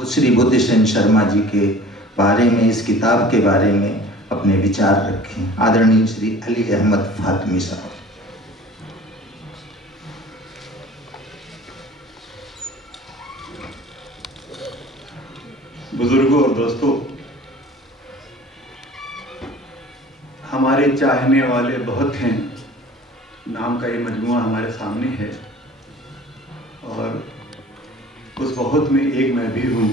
वो श्री बुद्धि सेन शर्मा जी के बारे में, इस किताब के बारे में अपने विचार रखें। आदरणीय श्री अली अहमद फातमी साहब। बुजुर्गों और दोस्तों, हमारे चाहने वाले बहुत हैं नाम का ये मजमूआ हमारे सामने है, और उस बहुत में एक मैं भी हूँ।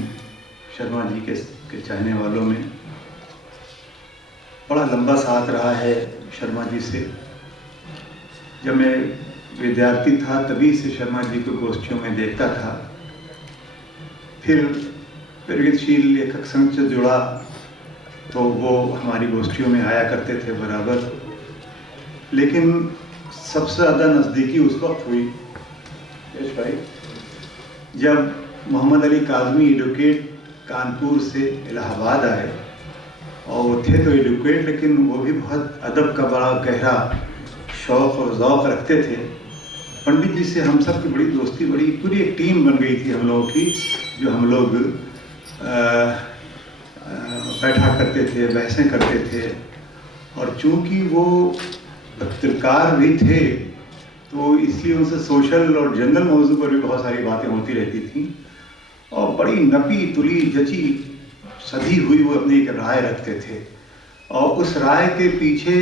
शर्मा जी के चाहने वालों में बड़ा लंबा साथ रहा है शर्मा जी से। जब मैं विद्यार्थी था तभी से शर्मा जी को गोष्ठियों में देखता था, फिर प्रगतिशील लेखक संघ से जुड़ा तो वो हमारी गोष्ठियों में आया करते थे बराबर, लेकिन सबसे ज़्यादा नज़दीकी उस वक्त हुई यश भाई जब मोहम्मद अली काज़मी एडवोकेट कानपुर से इलाहाबाद आए, और वो थे तो एडवोकेट लेकिन वो भी बहुत अदब का बड़ा गहरा शौक़ और ज़ौक़ रखते थे। पंडित जी से हम सब की बड़ी दोस्ती, बड़ी पूरी एक टीम बन गई थी हम लोगों की, जो हम लोग बैठा करते थे, बहसें करते थे। और चूंकि वो पत्रकार भी थे तो इसलिए उनसे सोशल और जनरल मौजू पर भी बहुत सारी बातें होती रहती थी, और बड़ी नपी तुली जची सधी हुई वो अपनी एक राय रखते थे, और उस राय के पीछे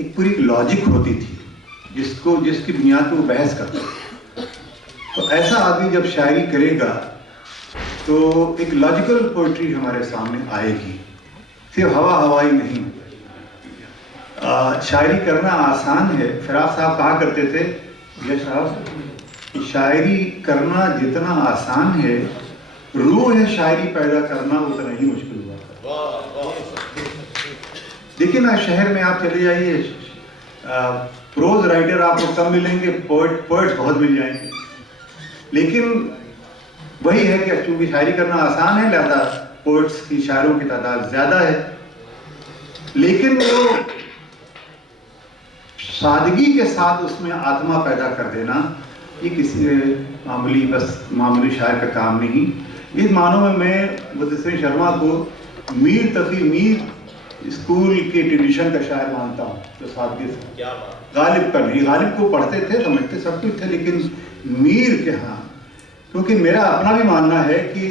एक पूरी लॉजिक होती थी जिसकी बुनियाद पर वो बहस करते थे। तो ऐसा आदमी जब शायरी करेगा तो एक लॉजिकल पोइट्री हमारे सामने आएगी, सिर्फ हवा हवाई नहीं। शायरी करना आसान है। फिराक साहब कहा करते थे, यश साहब, शायरी करना जितना आसान है, रूह है शायरी पैदा करना उतना ही मुश्किल हुआ। देखिए ना, शहर में आप चले जाइए, प्रोज राइटर आपको कम मिलेंगे, पोइट्स बहुत मिल जाएंगे, लेकिन वही है कि चूंकि शायरी करना आसान है लिहाजा पोइट्स की, शायरों की तादाद ज़्यादा है, लेकिन वो सादगी के साथ उसमें आत्मा पैदा कर देना ये किसी मामूली शायर का काम नहीं। इस मानों में मैं बुद्धि सेन शर्मा को मीर तकी मीर स्कूल के ट्रेडिशन का शायर मानता हूँ, जो सादगी से, गालिब का नहीं। गालिब को पढ़ते थे, समझते सब कुछ थे, लेकिन मीर के हाँ, क्योंकि मेरा अपना भी मानना है कि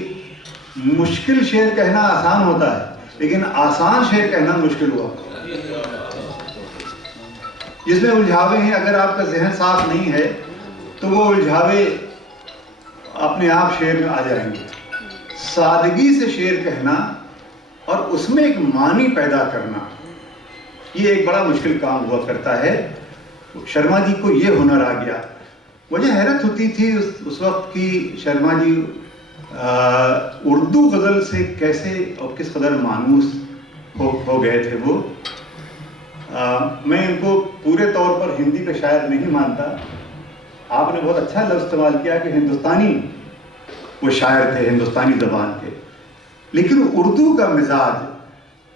मुश्किल शेर कहना आसान होता है, लेकिन आसान शेर कहना मुश्किल हुआ। जिसमें उलझावे हैं, अगर आपका जहन साफ नहीं है तो वो उलझावे अपने आप शेर में आ जाएंगे। सादगी से शेर कहना और उसमें एक मानी पैदा करना, ये एक बड़ा मुश्किल काम हुआ करता है। शर्मा जी को ये हुनर आ गया। मुझे हैरत होती थी उस वक्त की शर्मा जी उर्दू गज़ल से कैसे और किस कदर मानूस हो गए थे वो। मैं इनको पूरे तौर पर हिंदी का शायर नहीं मानता। आपने बहुत अच्छा लफ्ज़ इस्तेमाल किया कि हिंदुस्तानी वो शायर थे, हिंदुस्तानी ज़बान के, लेकिन उर्दू का मिजाज,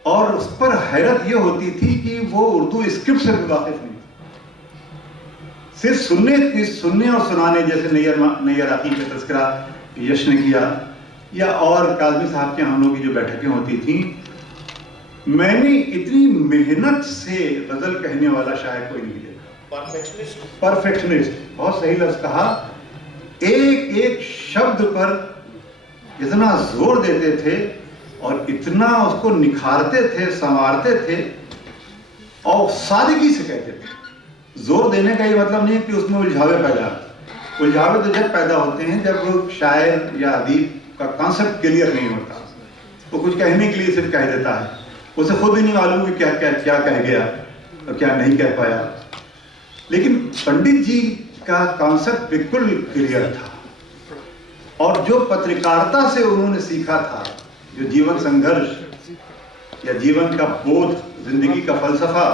और उस पर हैरत ये होती थी कि वो उर्दू स्क्रिप्ट से भी वाकिफ नहीं, सिर्फ सुनने और सुनाने, जैसे नैयर अकील का तज़किरा यश ने किया, या और काज़मी साहब के हम लोग की जो बैठकें होती थी, मैंने इतनी मेहनत से गज़ल कहने वाला शायर कोई नहीं देखा। परफेक्शनिस्ट, बहुत सही लफ्ज़ कहा। एक एक शब्द पर इतना जोर देते थे और इतना उसको निखारते थे, संवारते थे, और सादगी से कहते थे। जोर देने का ये मतलब नहीं कि उसमें उलझावे पैदा, उलझावे तो जब पैदा होते हैं जब शायर या अदीब का कॉन्सेप्ट क्लियर नहीं होता, वो कुछ कहने के लिए सिर्फ कह देता है, उसे खुद ही नहीं मालूम कि क्या कह गया और क्या नहीं कह पाया। लेकिन पंडित जी का कॉन्सेप्ट बिल्कुल क्लियर था, और जो पत्रकारिता से उन्होंने सीखा था, जो जीवन संघर्ष या जीवन का बोध, जिंदगी का फलसफा,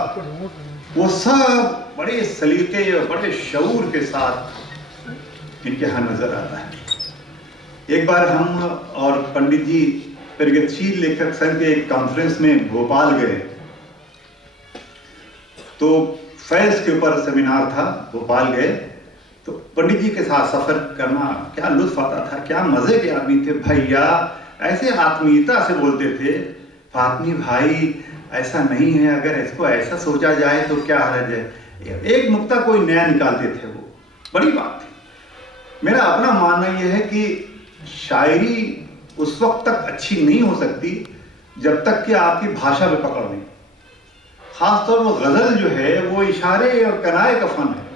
वो सब बड़े सलीके और बड़े शऊर के साथ इनके यहाँ नजर आता है। एक बार हम और पंडित जी प्रगतिशील लेखक संघ के एक कॉन्फ्रेंस में भोपाल गए, तो फैज़ के ऊपर सेमिनार था, भोपाल गए, تو पंडित जी के साथ सफ़र करना क्या लुत्फ आता था, क्या मज़े के आदमी थे भैया, ऐसे आत्मीयता से बोलते थे, फातमी भाई ऐसा नहीं है, अगर इसको ऐसा सोचा जाए तो क्या हर्ज है, एक नुक्ता कोई नया निकालते थे, वो बड़ी बात थी। मेरा अपना मानना यह है कि शायरी उस वक्त तक अच्छी नहीं हो सकती जब तक कि आपकी भाषा पे पकड़ नहीं। खासतौर पर गज़ल जो है वो इशारे और कनाए का फन है,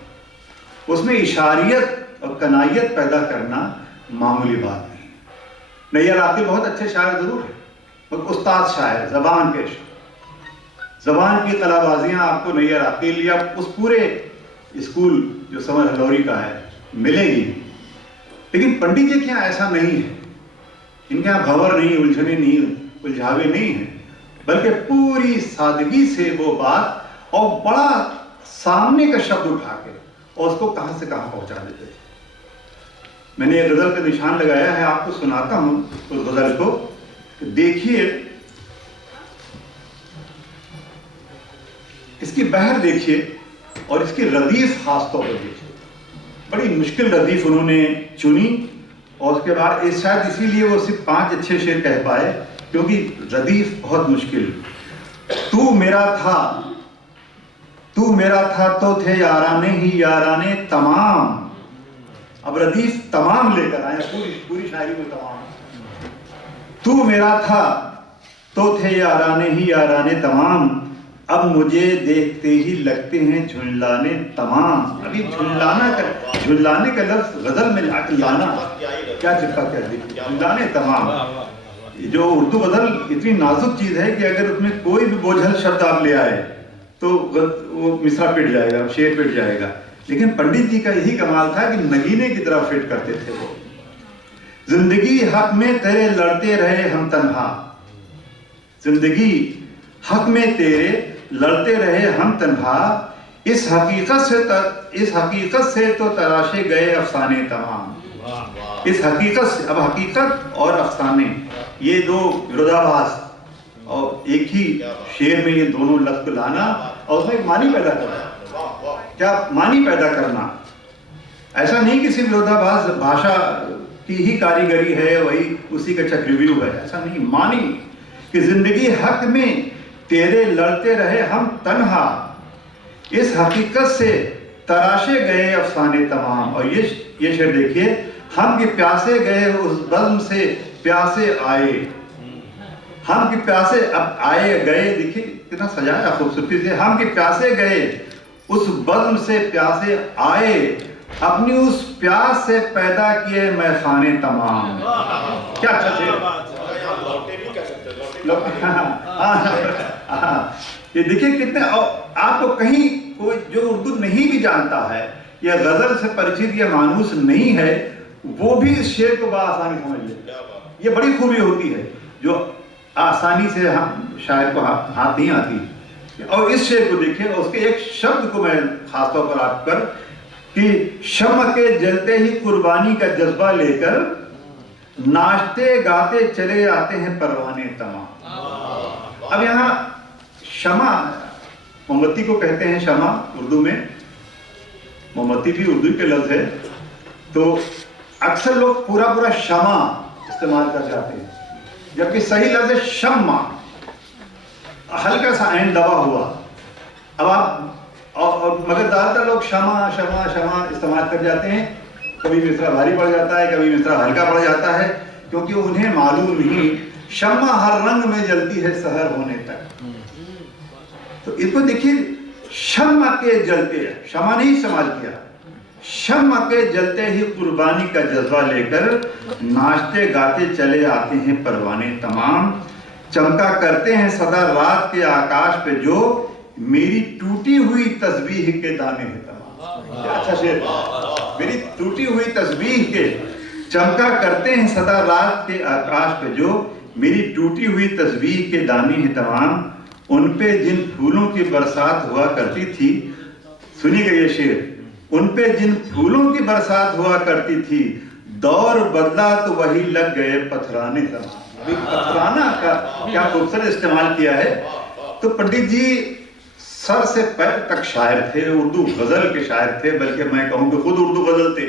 उसमें इशारियत और कनायत पैदा करना मामूली बात नहीं। नैयर आकिल बहुत अच्छे शायर ज़रूर हैं, मगर उस्ताद शायर, ज़बान के ज़बान की कलाबाजियाँ आपको नैयर आकिल या उस पूरे स्कूल जो समर हलौरी का है मिलेगी। लेकिन पंडित जी के यहाँ ऐसा नहीं है, इनके यहाँ भंवर नहीं, उलझने नहीं, उलझावे नहीं है, बल्कि पूरी सादगी से वो बात और बड़ा सामने का शब्द उठा के और उसको कहां से कहां पहुंचा देते थे। मैंने एक गजल का निशान लगाया है, आपको सुनाता हूं उस गजल को, देखिए इसकी बहर देखिए और इसकी रदीफ खास तौर पर देखिए। बड़ी मुश्किल रदीफ उन्होंने चुनी और उसके बाद शायद इसीलिए वो सिर्फ 5 अच्छे शेर कह पाए, क्योंकि रदीफ बहुत मुश्किल। तू मेरा था तो थे याराने ही याराने तमाम। अब रदीफ तमाम लेकर आए, पूरी शायरी में तमाम। तू मेरा था तो थे याराने ही याराने तमाम, अब मुझे देखते ही लगते हैं झुल्लाने तमाम। अभी झुल्लाने का लफ्ज गजल में लाना क्या चिपका कर दी, झुल्लाने तमाम। जो उर्दू गजल इतनी नाजुक चीज है कि अगर उसमें कोई भी बोझल शब्द आप ले आए तो वो मिसरा पिट जाएगा, शेर पिट जाएगा। लेकिन पंडित जी का यही कमाल था कि नगीने की तरह फिट करते थे वो। जिंदगी हक में तेरे लड़ते रहे हम तन्हा, जिंदगी हक में तेरे लड़ते रहे हम तन्हा, इस हकीकत से तो तराशे गए अफसाने तमाम। इस हकीकत से, अब हकीकत और अफसाने ये दो विरोधाभास और एक ही शेर में ये दोनों लफ्ज लाना और उसमें एक मानी पैदा करना। क्या मानी पैदा करना? ऐसा नहीं कि सिर्फ विरोधाभास भाषा की ही कारीगरी है, वही उसी का चक्रव्यूह है, ऐसा नहीं। मानी कि जिंदगी हक में तेरे लड़ते रहे हम तन्हा, इस हकीकत से तराशे गए अफसाने तमाम। और ये शेर देखिए, हम कि प्यासे गए उस बज़्म से प्यासे आए, हम कि प्यासे अब आए गए, देखिए कितना सजाया खूबसूरती से। हम कि प्यासे गए उस बज़्म से प्यासे आए, अपनी उस प्यास से पैदा किए मैं खाने तमाम। क्या अच्छा शेर, ये देखिए कितने। आपको कहीं कोई जो उर्दू नहीं भी जानता है या गजल से परिचित या मानूस नहीं है, वो भी इस शेर को बआसानी समझ ले। ये बड़ी खूबी होती है जो आसानी से हम शायर को हाथ नहीं आती। और इस शेर को देखिए, उसके एक शब्द को मैं खासतौर पर आप पर कि शम्म के जलते ही कुर्बानी का जज्बा लेकर नाचते गाते चले आते हैं परवाने तमाम। अब यहाँ शमा, मोमबत्ती को कहते हैं शमा उर्दू में, मोमबत्ती भी उर्दू के लफ्ज है, तो अक्सर लोग पूरा शमा इस्तेमाल कर जाते हैं, जबकि सही लफ्ज है शम्मा, हल्का सा ऐन दबा हुआ। अब आप और मगर ज़्यादातर लोग शमा शमा शमा इस्तेमाल कर जाते हैं। कभी मिसरा भारी पड़ जाता है, कभी मिसरा हल्का पड़ जाता है, क्योंकि उन्हें मालूम नहीं शम्मा हर रंग में जलती है सहर होने तक। तो इसको देखिए, शम्मा के जलते, शमा नहीं इस्तेमाल किया, शम्मा के जलते ही कुर्बानी का जज्बा लेकर नाचते गाते चले आते हैं परवाने तमाम। चमका करते हैं सदा रात के आकाश पे जो मेरी टूटी हुई तस्बीह के दाने हैं तमाम। क्या अच्छा शेर, मेरी टूटी हुई तस्बीह के चमका करते हैं सदा रात के आकाश पे जो मेरी टूटी हुई तस्बीह के दाने हैं तमाम। उन पे जिन फूलों की बरसात हुआ करती थी, सुनिएगा ये शेर, उन पे जिन फूलों की बरसात हुआ करती थी, दौर बदला तो वही लग गए पथराने तमाम। पथराना का क्या खूबसूरत इस्तेमाल किया है। तो पंडित जी سر سے پیر تک شاعر تھے، اردو غزل کے شاعر تھے، بلکہ میں کہوں کہ خود اردو غزل تھے،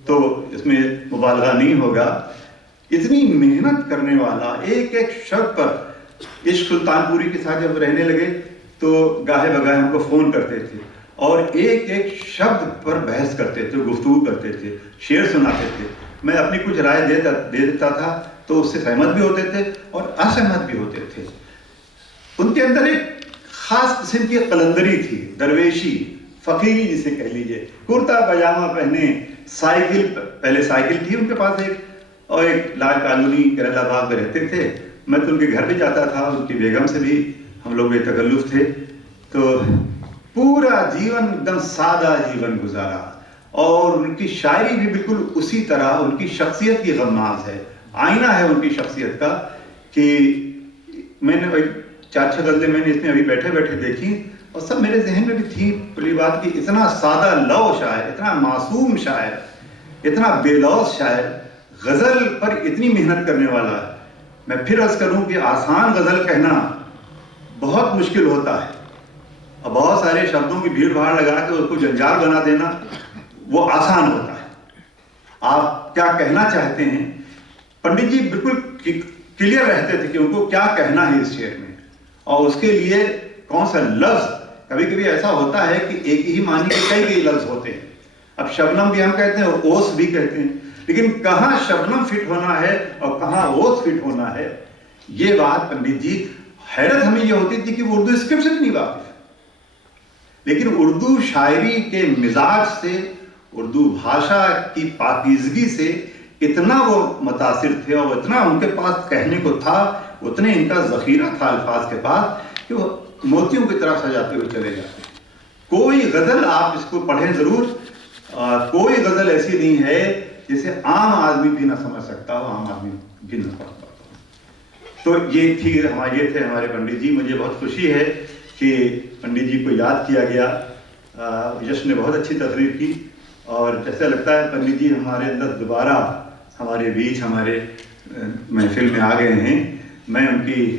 تو اس میں مبالغہ نہیں ہوگا۔ اتنی محنت کرنے والا، ایک ایک شرط پر، عشق سلطان پوری کے ساتھ جب رہنے لگے تو گاہے بگاہے ہم کو فون کرتے تھے اور ایک ایک شبد پر بحث کرتے تھے، گفتگو کرتے تھے، شعر سناتے تھے۔ میں اپنی کچھ رائے دے دیتا تھا تو اس سے سہمت بھی ہوتے تھے اور اسہمت بھی ہوتے تھے۔ ان کے اندر ایک خاص قسم کی قلندری تھی، درویشی، فقیری جسے کہہ لیجیے، کرتا پاجامہ پہنے، سائیکل، پہلے سائیکل تھی ان کے پاس ایک، اور ایک لال کالونی کیرلا باغ میں رہتے تھے۔ میں تو ان کے گھر بھی جاتا تھا، ان کی بیگم سے بھی ہم لوگ بے تکلف تھے۔ تو پورا جیون ایک دم سادہ جیون گزارا، اور ان کی شاعری بھی بالکل اسی طرح، ان کی شخصیت کی غماز ہے، آئینہ ہے ان کی شخصیت کا۔ کہ میں نے 4-6 غزلیں میں نے اس میں ابھی بیٹھے بیٹھے دیکھی اور سب میرے ذہن میں بھی تھی، پہلی بات کہ اتنا سادہ لو شاعر، اتنا معصوم شاعر، اتنا بے لوث شاعر، غزل پر اتنی محنت کرنے والا ہے۔ میں پھر عرض کروں کہ آسان غزل کہنا بہت مشکل ہوتا ہے، اور بہت سارے شبدوں کی بھیڑ بھاڑ لگا کے اس کو جنجال بنا دینا وہ آسان ہوتا ہے۔ آپ کیا کہنا چاہتے ہیں؟ پنڈت جی بالکل کلیئر رہتے تھے کہ ان کو کیا کہنا ہے اس شعر میں، اور اس کے لیے کون سا لفظ۔ کبھی کبھی ایسا ہوتا ہے کہ ایک ہی معنی کے کئی لفظ ہوتے ہیں۔ اب شبنم بھی ہم کہتے ہیں اور اوس بھی کہتے ہیں، لیکن کہاں شبنم فٹ ہونا ہے اور کہاں اوس فٹ ہونا ہے، یہ بات پنڈت جی، حیرت ہمیں یہ ہوتی تھی کہ وہ اردو اسکرپٹ سے بھی نہیں واقف، لیکن اردو شاعری کے مزاج سے، اردو بھاشا کی پاکیزگی سے اتنا وہ متاثر تھے، اور اتنا ان کے پاس کہنے کو تھا، اتنے ان کا ذخیرہ تھا الفاظ کے پاس، کہ وہ موتیوں کی طرح سجاتے ہوئے چلے جاتے۔ کوئی غزل آپ اس کو پڑھیں ضرور، کوئی غزل ایسی نہیں ہے جسے عام آدمی بھی نہ سمجھ سکتا ہو، عام آدمی بھی نہ پڑھ پاتا ہو۔ تو یہ تھے ہمارے پنڈت جی۔ مجھے بہت خوشی ہے کہ پنڈت جی کو یاد کیا گیا، یش نے بہت اچھی تقریر کی، اور جیسا لگتا ہے پنڈت جی ہمارے اندر دوبارہ ہمارے بیچ، ہمارے محفل میں آ گئے ہیں۔ میں ان کی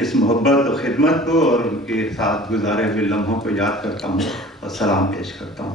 اس محبت و خدمت کو اور ان کے ساتھ گزارے ہوئے لمحوں کو یاد کرتا ہوں اور سلام پیش کرتا ہوں۔